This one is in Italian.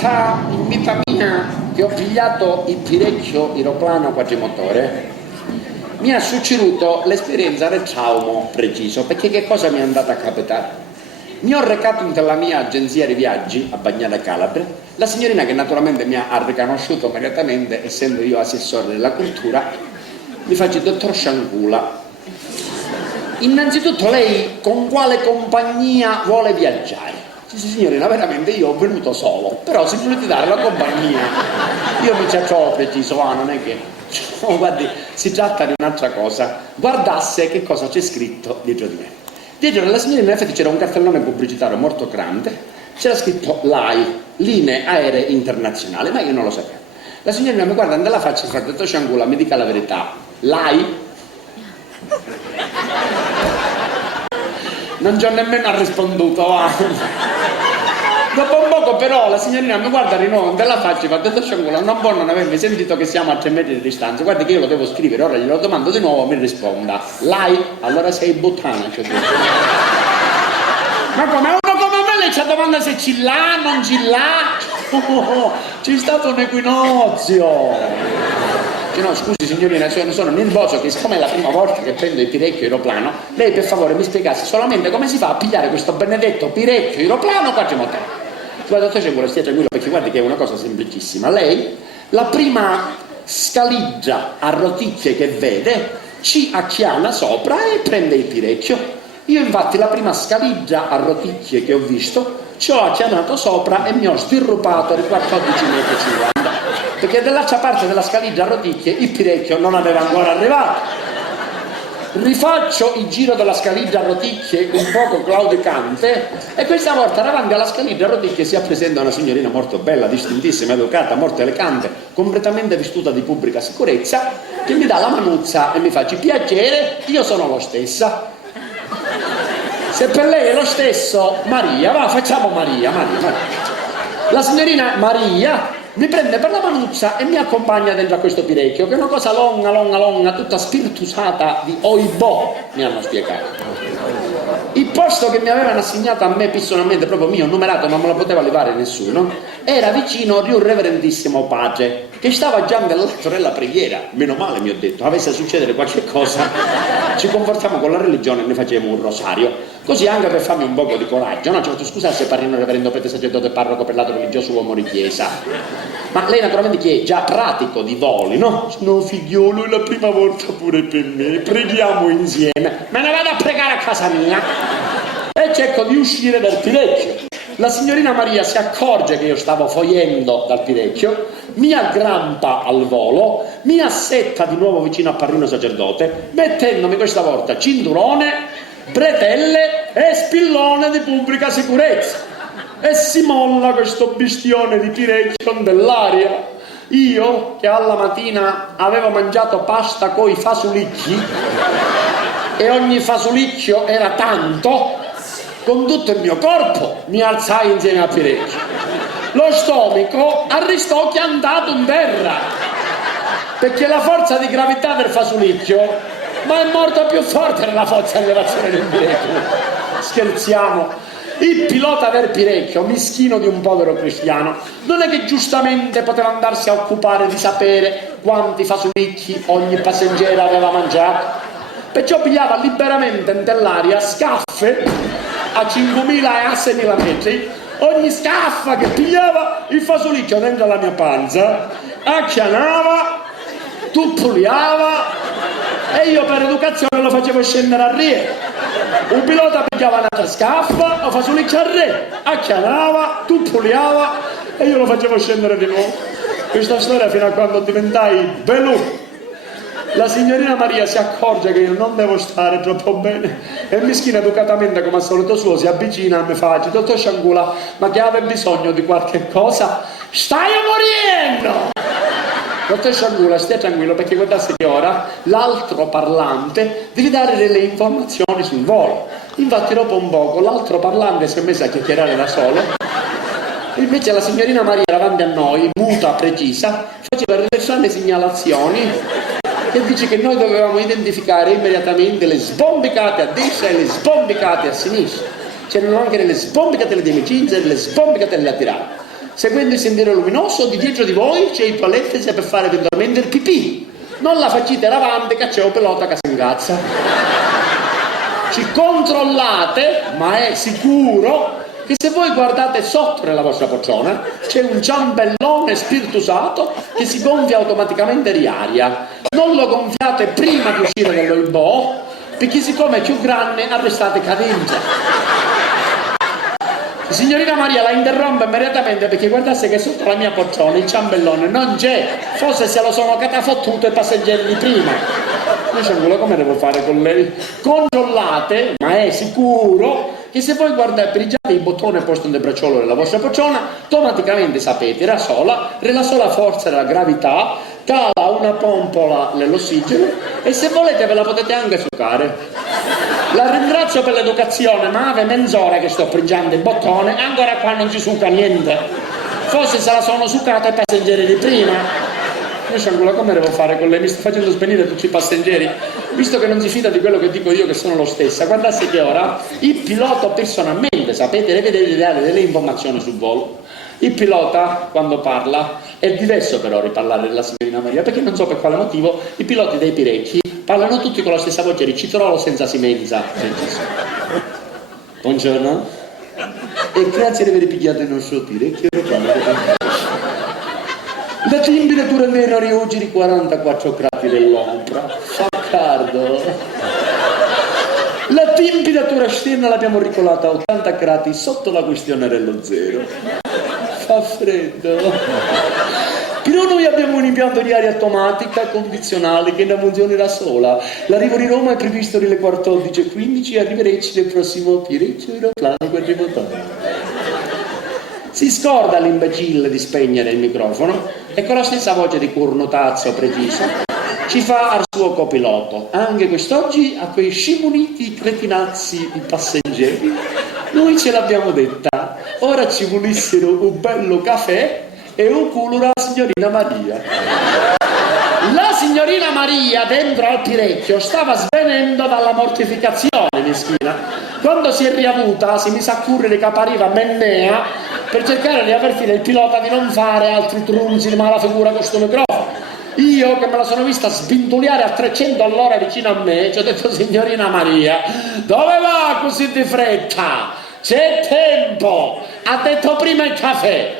volta in vita mia che ho pigliato il Pirecchio aeroplano quadrimotore mi ha succeduto l'esperienza del trauma preciso, perché che cosa mi è andata a capitare? Mi ho recato nella mia agenzia di viaggi a Bagnale Calabre, la signorina che naturalmente mi ha riconosciuto immediatamente, essendo io assessore della cultura, mi fa: dottor Sciancula, innanzitutto lei con quale compagnia vuole viaggiare? Dice: signorina, veramente io ho venuto solo, però se volete dare la compagnia io mi ci trovo preciso, non è che... Oh, guardi, si tratta di un'altra cosa, guardasse che cosa c'è scritto dietro di me. Dietro della signorina in effetti c'era un cartellone pubblicitario molto grande, c'era scritto LAI, Linee Aeree Internazionali, ma io non lo sapevo. La signorina mi guarda nella faccia e fa: dottor Sciancula, mi dica la verità, LAI? Non ci ho nemmeno risponduto, Dopo un poco però la signorina mi guarda di nuovo nella faccia e fa: dottor Sciancula, non può non avermi sentito che siamo a 3 metri di distanza, guardi che io lo devo scrivere, ora glielo domando di nuovo, mi risponda LAI, allora sei buttana, cioè. Ma come uno come me lei ci domanda se ci l'ha, non ci l'ha? C'è stato un equinozio. No, scusi signorina, sono nervoso che siccome è la prima volta che prendo il Pirecchio aeroplano, lei per favore mi spiegasse solamente come si fa a pigliare questo benedetto Pirecchio aeroplano quadrimotore. Guarda, dottor Sciancula, stia tranquillo, perché guardi che è una cosa semplicissima. Lei, la prima scaligia a roticchie che vede, ci acchiana sopra e prende il Pirecchio. Io infatti la prima scaligia a roticchie che ho visto ci ho acchianato sopra e mi ho stirrupato di 14,50 metri, perché dall'altra parte della scaligia a roticchie il Pirecchio non aveva ancora arrivato. Rifaccio il giro della scaligia a roticchie un poco claudicante e questa volta davanti alla scaligia a roticchie si presenta una signorina molto bella, distintissima, educata, molto elegante, completamente vestita di pubblica sicurezza, che mi dà la manuzza e mi fa: piacere, io sono lo stessa. Se per lei è lo stesso, Maria, va, facciamo Maria. La signorina Maria mi prende per la manuzza e mi accompagna dentro a questo Pirecchio, che è una cosa longa, tutta spiritusata di oibò, mi hanno spiegato. Il posto che mi avevano assegnato a me personalmente, proprio mio, numerato, non me lo poteva levare nessuno, era vicino di un reverendissimo padre che stava già nell'atto della preghiera. Meno male, mi ho detto, avesse succedere qualche cosa, ci comportiamo con la religione e ne facevamo un rosario, così anche per farmi un poco di coraggio. No, certo, scusa se parlino reverendo prete sacerdote e parroco per lato religioso uomo di chiesa, ma lei naturalmente che è già pratico di voli, no? No, figliolo, è la prima volta pure per me, preghiamo insieme. Me ne vado a pregare a casa mia e cerco di uscire dal Pirecchio. La signorina Maria si accorge che io stavo foiendo dal Pirecchio, mi aggrappa al volo, mi assetta di nuovo vicino a Parrino sacerdote, mettendomi questa volta cinturone, bretelle e spillone di pubblica sicurezza. E si molla questo bestione di Pirecchio dell'aria. Io, che alla mattina avevo mangiato pasta coi fasulicchi e ogni fasulicchio era tanto, con tutto il mio corpo mi alzai insieme a Pirecchio. Lo stomaco arrestò chiantato in terra, perché la forza di gravità del fasulicchio, ma è molto più forte della forza di elevazione del Pirecchio. Scherziamo. Il pilota del Pirecchio, mischino di un povero cristiano, non è che giustamente poteva andarsi a occupare di sapere quanti fasulicchi ogni passeggero aveva mangiato, perciò pigliava liberamente nell'aria scaffe a 5.000 e a 6.000 metri, ogni scaffa che pigliava il fasulicchio dentro la mia panza, acchianava, tuppuliava e io per educazione lo facevo scendere a riere. Un pilota pigliava un'altra scaffa, lo fasulicchio a re, acchianava, tuppuliava e io lo facevo scendere di nuovo. Questa storia fino a quando diventai velù. La signorina Maria si accorge che io non devo stare troppo bene e mischina educatamente come al solito suo si avvicina e mi fa: dottor Sciancula, ma che aveva bisogno di qualche cosa? Stai morendo! Dottor Sciancula, stia tranquillo, perché guardate che ora l'altro parlante deve dare delle informazioni sul volo. Infatti dopo un poco l'altro parlante si è messo a chiacchierare da solo, invece la signorina Maria davanti a noi, muta, precisa, faceva delle segnalazioni che dice che noi dovevamo identificare immediatamente le sbombicate a destra e le sbombicate a sinistra. C'erano anche delle sbombicatelle di amicizia e delle sbombicatelle laterali. seguendo il sentiero luminoso, di dietro di voi c'è il toilette per fare eventualmente il pipì. Non la facite davanti che c'è un pelota che si incazza. Ci controllate, ma è sicuro che se voi guardate sotto nella vostra poltrona c'è un ciambellone spiritusato che si gonfia automaticamente di aria. Non lo gonfiate prima di uscire dall'oibò, perché siccome è più grande arrestate cadente. Signorina Maria la interrompe immediatamente perché guardasse che sotto la mia poltrona il ciambellone non c'è, forse se lo sono catafottuto i passeggeri di prima. Io come devo fare con lei? Controllate, ma è sicuro che se voi guardate pigiate il bottone posto nel bracciolo della vostra poltrona, automaticamente sapete, la sola forza della gravità cala una pompola nell'ossigeno e se volete ve la potete anche succare. La ringrazio per l'educazione, ma ave mezz'ora che sto pigiando il bottone e ancora qua non ci succa niente. Forse se la sono succata i passeggeri di prima. Io Sciangula, come devo fare con lei? Mi sto facendo svenire tutti i passeggeri, visto che non si fida di quello che dico io che sono lo stesso. Guardate che ora il pilota personalmente, sapete, deve dare delle informazioni sul volo. Il pilota quando parla è diverso però riparlare della signorina Maria, perché non so per quale motivo i piloti dei Pirecchi parlano tutti con la stessa voce di Citrolo senza simenza. Buongiorno e grazie di aver pigliato il nostro Pirecchio. La temperatura nera di oggi di 44 gradi dell'ombra, fa caldo. La temperatura esterna l'abbiamo regolata a 80 gradi sotto la questione dello zero. Fa freddo. Però noi abbiamo un impianto di aria automatica condizionale che non funziona da sola. L'arrivo di Roma è previsto alle 14:15 e arrivereci nel prossimo Pirecchio aeroplano quadrimotore. Si scorda l'imbecille di spegnere il microfono e con la stessa voce di cornotazzo preciso ci fa al suo copiloto. Anche quest'oggi a quei scimuniti cretinazzi i passeggeri noi ce l'abbiamo detta. Ora ci volessero un bello caffè e un culo alla signorina Maria. La signorina Maria dentro al Pirecchio stava svenendo dalla mortificazione meschina. Quando si è riavuta si mise a correre che appariva Mennea per cercare di avvertire il pilota di non fare altri trunzi di mala figura con questo microfono. Io che me la sono vista svintuliare a 300 all'ora vicino a me ci ho detto: signorina Maria, dove va così di fretta? C'è tempo, ha detto prima il caffè.